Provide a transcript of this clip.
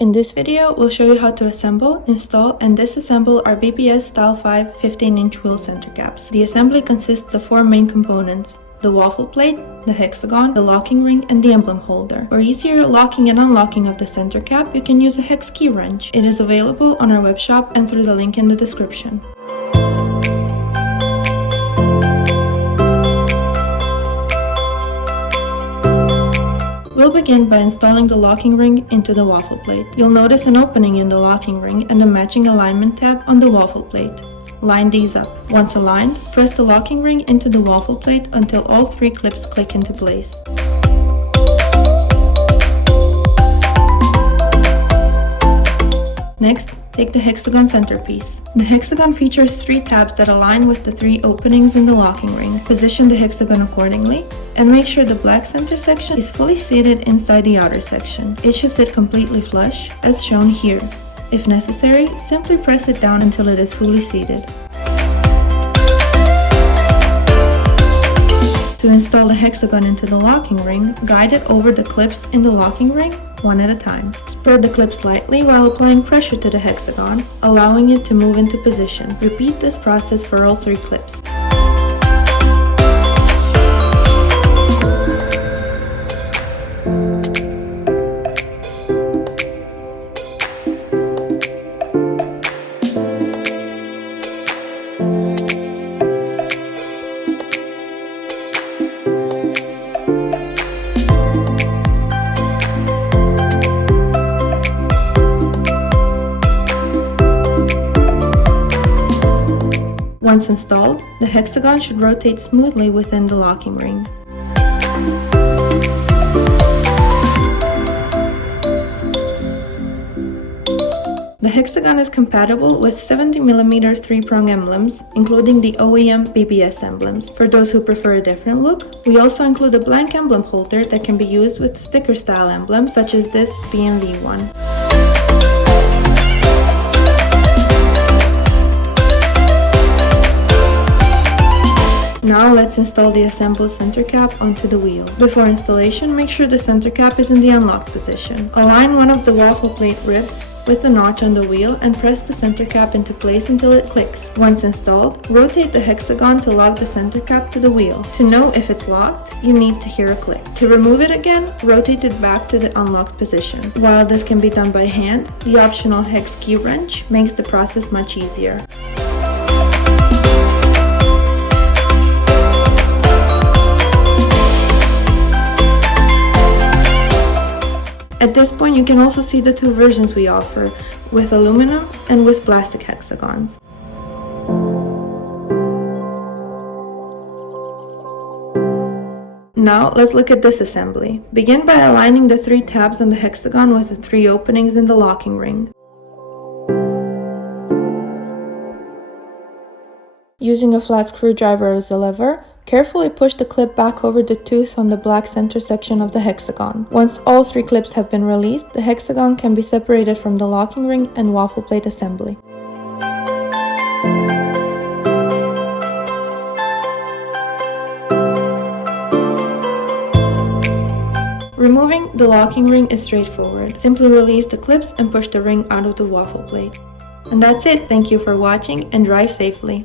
In this video, we'll show you how to assemble, install, and disassemble our BBS Style 5 15-inch wheel center caps. The assembly consists of four main components: the waffle plate, the hexagon, the locking ring, and the emblem holder. For easier locking and unlocking of the center cap, you can use a hex key wrench. It is available on our web shop and through the link in the description. We'll begin by installing the locking ring into the waffle plate. You'll notice an opening in the locking ring and a matching alignment tab on the waffle plate. Line these up. Once aligned, press the locking ring into the waffle plate until all three clips click into place. Next, take the hexagon centerpiece. The hexagon features three tabs that align with the three openings in the locking ring. Position the hexagon accordingly and make sure the black center section is fully seated inside the outer section. It should sit completely flush, as shown here. If necessary, simply press it down until it is fully seated. To install the hexagon into the locking ring, guide it over the clips in the locking ring, one at a time. Spread the clips lightly while applying pressure to the hexagon, allowing it to move into position. Repeat this process for all three clips. Once installed, the hexagon should rotate smoothly within the locking ring. The hexagon is compatible with 70mm 3-prong emblems, including the OEM BBS emblems. For those who prefer a different look, we also include a blank emblem holder that can be used with sticker-style emblems, such as this B&V one. Now let's install the assembled center cap onto the wheel. Before installation, make sure the center cap is in the unlocked position. Align one of the waffle plate ribs with the notch on the wheel and press the center cap into place until it clicks. Once installed, rotate the hexagon to lock the center cap to the wheel. To know if it's locked, you need to hear a click. To remove it again, rotate it back to the unlocked position. While this can be done by hand, the optional hex key wrench makes the process much easier. At this point, you can also see the two versions we offer, with aluminum and with plastic hexagons. Now, let's look at disassembly. Begin by aligning the three tabs on the hexagon with the three openings in the locking ring. Using a flat screwdriver as a lever, carefully push the clip back over the tooth on the black center section of the hexagon. Once all three clips have been released, the hexagon can be separated from the locking ring and waffle plate assembly. Removing the locking ring is straightforward. Simply release the clips and push the ring out of the waffle plate. And that's it. Thank you for watching and drive safely.